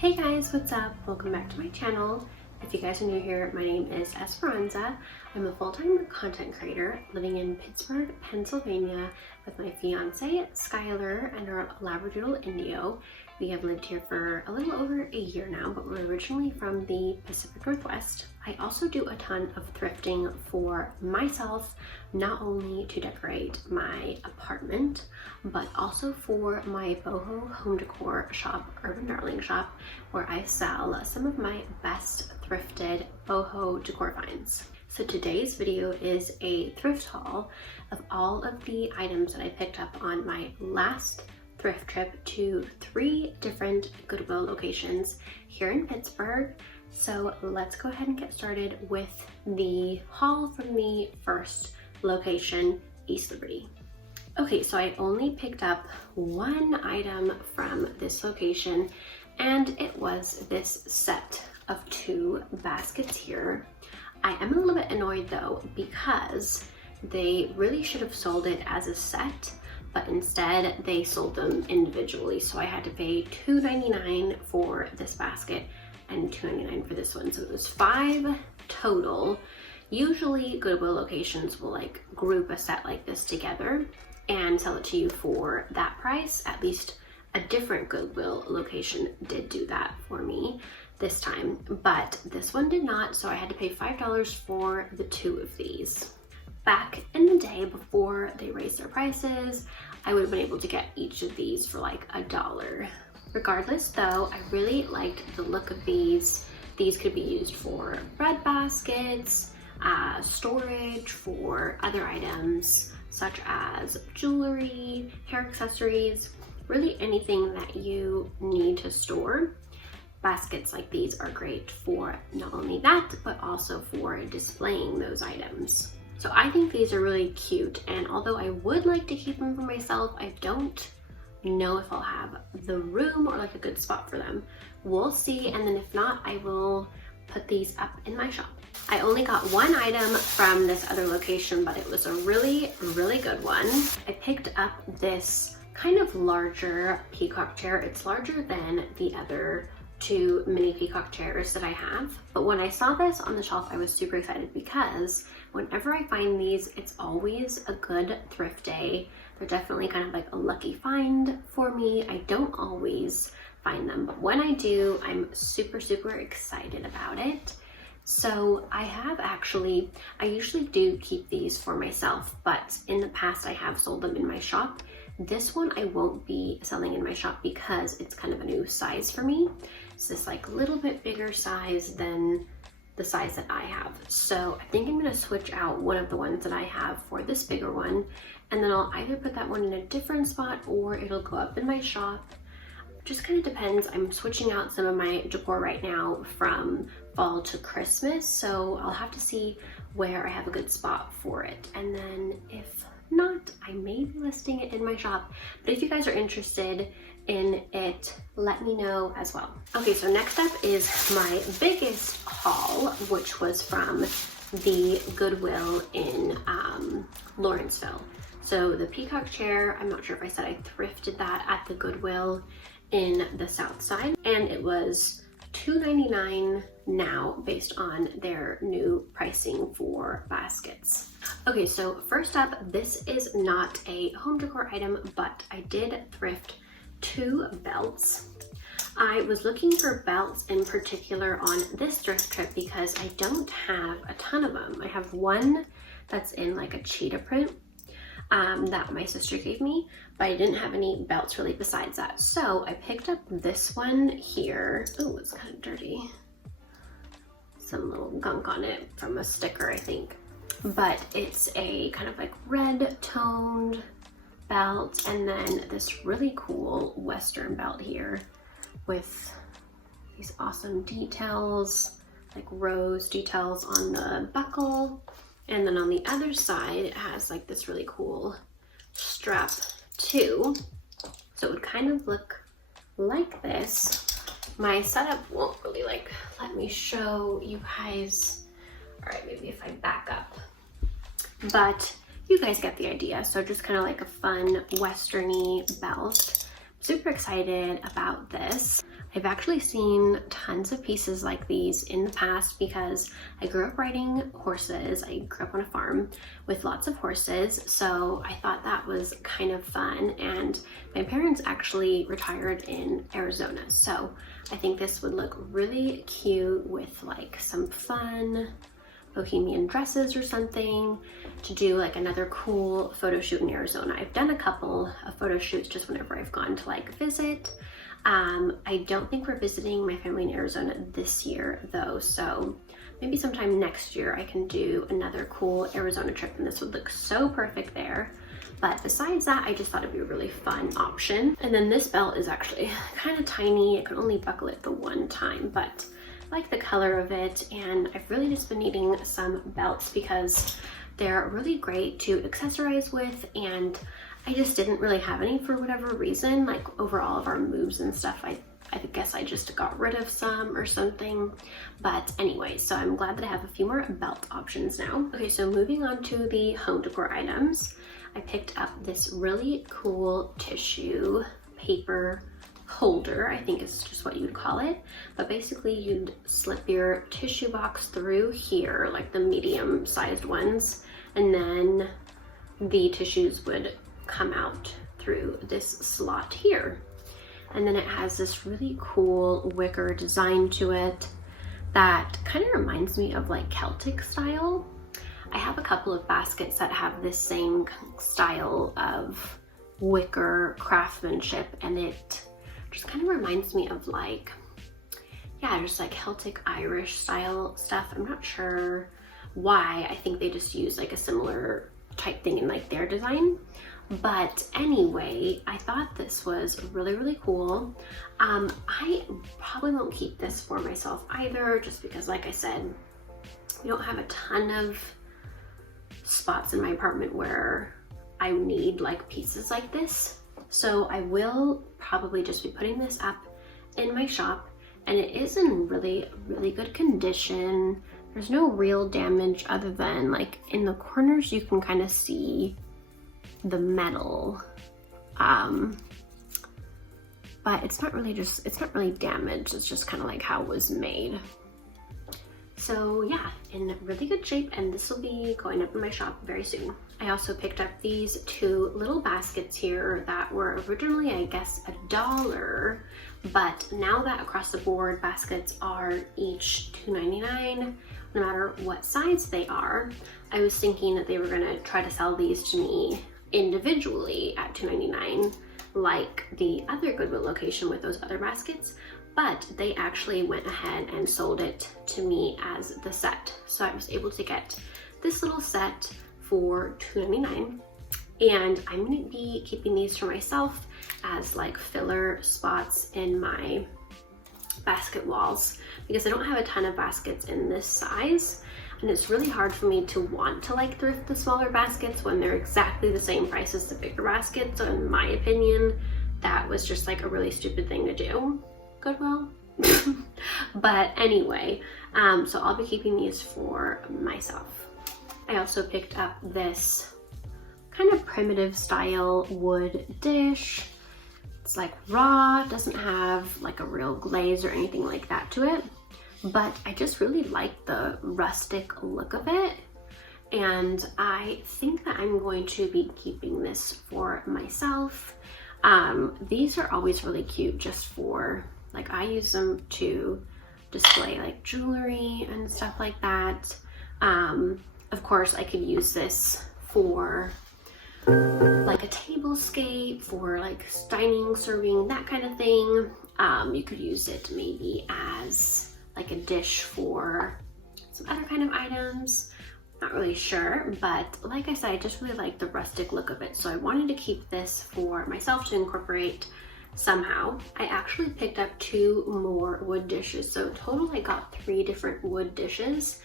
Hey guys, what's up? Welcome back to my channel. If you guys are new here, my name is Esperanza. I'm a full-time content creator living in Pittsburgh, Pennsylvania with my fiance, Skylar, and our Labradoodle Indio. We have lived here for a little over a year now, but we're originally from the Pacific Northwest. I also do a ton of thrifting for myself, not only to decorate my apartment, but also for my boho home decor shop, Urban Darling shop, where I sell some of my best thrifted boho decor finds. So today's video is a thrift haul of all of the items that I picked up on my last thrift trip to 3 different Goodwill locations here in Pittsburgh. So let's go ahead and get started with the haul from the first location, East Liberty. Okay, so I only picked up one item from this location, and it was this set of 2 baskets here. I am a little bit annoyed though, because they really should have sold it as a set, but instead they sold them individually. So I had to pay $2.99 for this basket and $2.99 for this one. So it was $5 total. Usually Goodwill locations will like group a set like this together and sell it to you for that price. At least a different Goodwill location did do that for me this time, but this one did not. So I had to pay $5 for the 2 of these. Back in the day, before they raised their prices, I would have been able to get each of these for like $1. Regardless though, I really liked the look of these. These could be used for bread baskets, storage for other items such as jewelry, hair accessories, really anything that you need to store. Baskets like these are great for not only that, but also for displaying those items. So I think these are really cute, and although I would like to keep them for myself, I don't know if I'll have the room or like a good spot for them. We'll see, and then if not, I will put these up in my shop. I only got one item from this other location, but it was a really, really good one. I picked up this kind of larger peacock chair. It's larger than the other 2 mini peacock chairs that I have. But when I saw this on the shelf, I was super excited because whenever I find these, it's always a good thrift day. They're definitely kind of like a lucky find for me. I don't always find them, but when I do, I'm super, super excited about it. So I usually do keep these for myself, but in the past I have sold them in my shop. This one I won't be selling in my shop because it's kind of a new size for me. It's this like little bit bigger size than the size that I have. So I think I'm gonna switch out one of the ones that I have for this bigger one, and then I'll either put that one in a different spot or it'll go up in my shop. Just kind of depends. I'm switching out some of my decor right now from fall to Christmas, so I'll have to see where I have a good spot for it. And then if not, I may be listing it in my shop, but if you guys are interested in it, let me know as well. Okay, so next up is my biggest haul, which was from the Goodwill in Lawrenceville. So the Peacock Chair, I'm not sure if I said I thrifted that at the Goodwill in the South Side, and it was $2.99 now based on their new pricing for baskets. Okay, so first up, this is not a home decor item, but I did thrift 2 belts. I was looking for belts in particular on this thrift trip because I don't have a ton of them. I have one that's in like a cheetah print that my sister gave me, but I didn't have any belts really besides that. So I picked up this one here. Oh, it's kind of dirty. Some little gunk on it from a sticker, I think. But it's a kind of like red toned belt, and then this really cool Western belt here with these awesome details, like rose details on the buckle. And then on the other side, it has like this really cool strap too. So it would kind of look like this. My setup won't really like let me show you guys. All right, maybe if I back up. But you guys get the idea. So just kind of like a fun Western-y belt. Super excited about this. I've actually seen tons of pieces like these in the past because I grew up riding horses. I grew up on a farm with lots of horses, so I thought that was kind of fun. And my parents actually retired in Arizona, so I think this would look really cute with like some fun Bohemian dresses or something to do like another cool photo shoot in Arizona. I've done a couple of photo shoots just whenever I've gone to like visit. I don't think we're visiting my family in Arizona this year though, so maybe sometime next year I can do another cool Arizona trip, and this would look so perfect there. But besides that, I just thought it'd be a really fun option. And then this belt is actually kind of tiny. I can only buckle it the one time, but I like the color of it, and I've really just been needing some belts because they're really great to accessorize with, and I just didn't really have any for whatever reason. Like over all of our moves and stuff, I guess I just got rid of some or something. But anyway, so I'm glad that I have a few more belt options now. Okay, so moving on to the home decor items, I picked up this really cool tissue paper holder, I think is just what you'd call it. But basically you'd slip your tissue box through here, like the medium sized ones, and then the tissues would come out through this slot here. And then it has this really cool wicker design to it that kind of reminds me of like Celtic style. I have a couple of baskets that have this same style of wicker craftsmanship, and it just kind of reminds me of like, yeah, just like Celtic Irish style stuff. I'm not sure why. I think they just use like a similar type thing in like their design. But anyway, I thought this was really, really cool. I probably won't keep this for myself either, just because like I said, we don't have a ton of spots in my apartment where I need like pieces like this. So I will probably just be putting this up in my shop, and it is in really, really good condition. There's no real damage other than like in the corners you can kind of see the metal, but it's not really damaged. It's just kind of like how it was made. So yeah, in really good shape, and this will be going up in my shop very soon. I also picked up these two little baskets here that were originally, I guess, $1, but now that across the board baskets are each $2.99, no matter what size they are, I was thinking that they were gonna try to sell these to me individually at $2.99 like the other Goodwill location with those other baskets, but they actually went ahead and sold it to me as the set. So I was able to get this little set for $2.99, and I'm gonna be keeping these for myself as like filler spots in my basket walls because I don't have a ton of baskets in this size. And it's really hard for me to want to like thrift the smaller baskets when they're exactly the same price as the bigger baskets. So in my opinion, that was just like a really stupid thing to do. Goodwill. But anyway, so I'll be keeping these for myself. I also picked up this kind of primitive style wood dish. It's like raw, doesn't have like a real glaze or anything like that to it. But I just really like the rustic look of it, and I think that I'm going to be keeping this for myself. These are always really cute just for, like, I use them to display like jewelry and stuff like that. Of course, I could use this for like a tablescape, for like dining, serving, that kind of thing. You could use it maybe as like a dish for some other kind of items. Not really sure, but like I said, I just really like the rustic look of it. So I wanted to keep this for myself to incorporate somehow. I actually picked up 2 more wood dishes. So total I got 3 different wood dishes,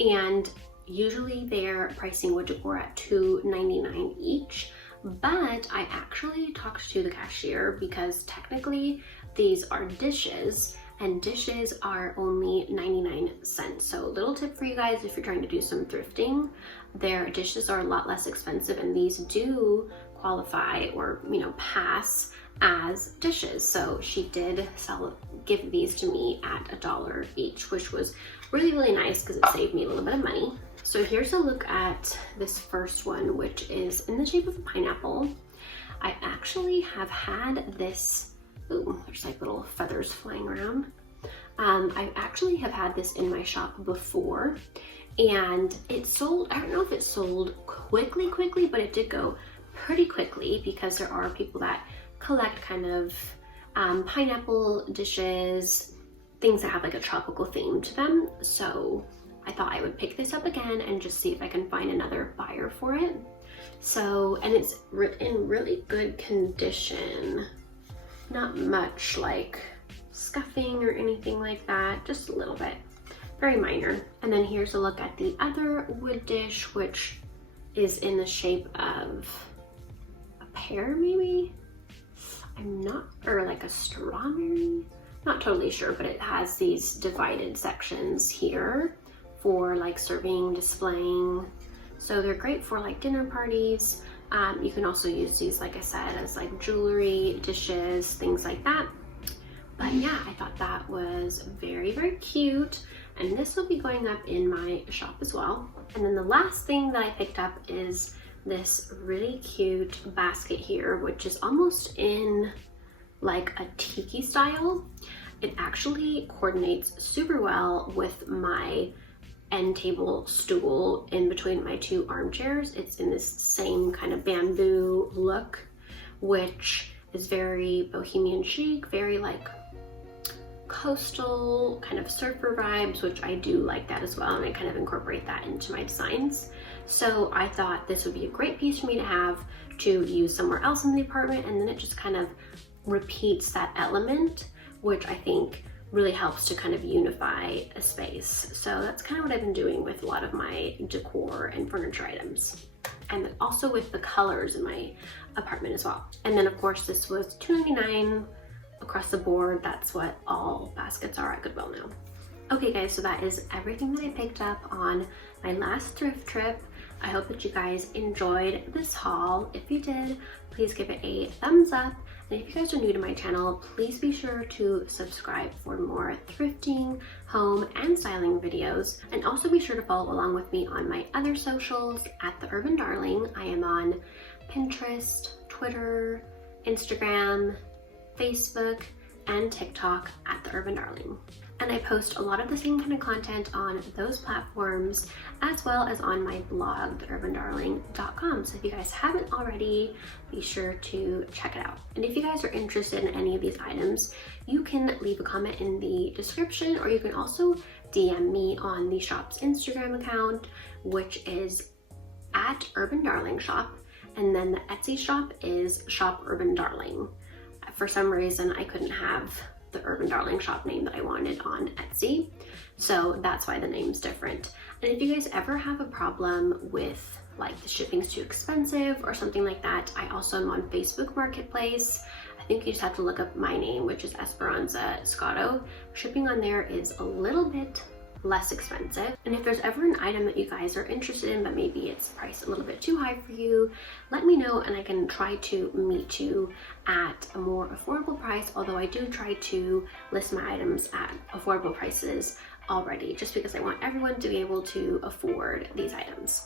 and usually they're pricing wood decor at $2.99 each. But I actually talked to the cashier because technically these are dishes, and dishes are only 99 cents. So a little tip for you guys if you're trying to do some thrifting, their dishes are a lot less expensive, and these do qualify or, you know, pass as dishes. So she did give these to me at $1 each, which was really, really nice because it saved me a little bit of money. So here's a look at this first one, which is in the shape of a pineapple. I actually have had this, ooh, there's like little feathers flying around. I actually have had this in my shop before, and it sold, I don't know if it sold quickly, but it did go pretty quickly because there are people that collect kind of pineapple dishes, things that have like a tropical theme to them. So I thought I would pick this up again and just see if I can find another buyer for it. So, and it's in really good condition. Not much like scuffing or anything like that, just a little bit, very minor. And then here's a look at the other wood dish, which is in the shape of a pear maybe? I'm not, or like a strawberry? Not totally sure, but it has these divided sections here for like serving, displaying. So they're great for like dinner parties. You can also use these, like I said, as like jewelry, dishes, things like that. But yeah, I thought that was very, very cute. And this will be going up in my shop as well. And then the last thing that I picked up is this really cute basket here, which is almost in like a tiki style. It actually coordinates super well with my end table stool in between my two armchairs. It's in this same kind of bamboo look, which is very bohemian chic, very like coastal kind of surfer vibes, which I do like that as well, and I kind of incorporate that into my designs. So I thought this would be a great piece for me to have to use somewhere else in the apartment, and then it just kind of repeats that element, which I think really helps to kind of unify a space. So that's kind of what I've been doing with a lot of my decor and furniture items, and also with the colors in my apartment as well. And then of course this was $2.99 across the board. That's what all baskets are at Goodwill now. Okay guys, so that is everything that I picked up on my last thrift trip. I hope that you guys enjoyed this haul. If you did, please give it a thumbs up. And if you guys are new to my channel, please be sure to subscribe for more thrifting, home, and styling videos. And also be sure to follow along with me on my other socials at The Urban Darling. I am on Pinterest, Twitter, Instagram, Facebook, and TikTok at The Urban Darling. And I post a lot of the same kind of content on those platforms, as well as on my blog, theurbandarling.com. So if you guys haven't already, be sure to check it out. And if you guys are interested in any of these items, you can leave a comment in the description, or you can also DM me on the shop's Instagram account, which is at Urban Darling Shop. And then the Etsy shop is Shop Urban Darling. For some reason, I couldn't have the Urban Darling shop name that I wanted on Etsy, so that's why the name's different. And if you guys ever have a problem with like the shipping's too expensive or something like that, I also am on Facebook Marketplace. I think you just have to look up my name, which is Esperanza Scotto. Shipping on there is a little bit less expensive. And if there's ever an item that you guys are interested in, but maybe it's priced a little bit too high for you, let me know and I can try to meet you at a more affordable price, although I do try to list my items at affordable prices already, just because I want everyone to be able to afford these items.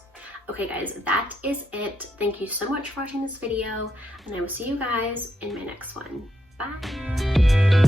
Okay guys, that is it. Thank you so much for watching this video, and I will see you guys in my next one. Bye!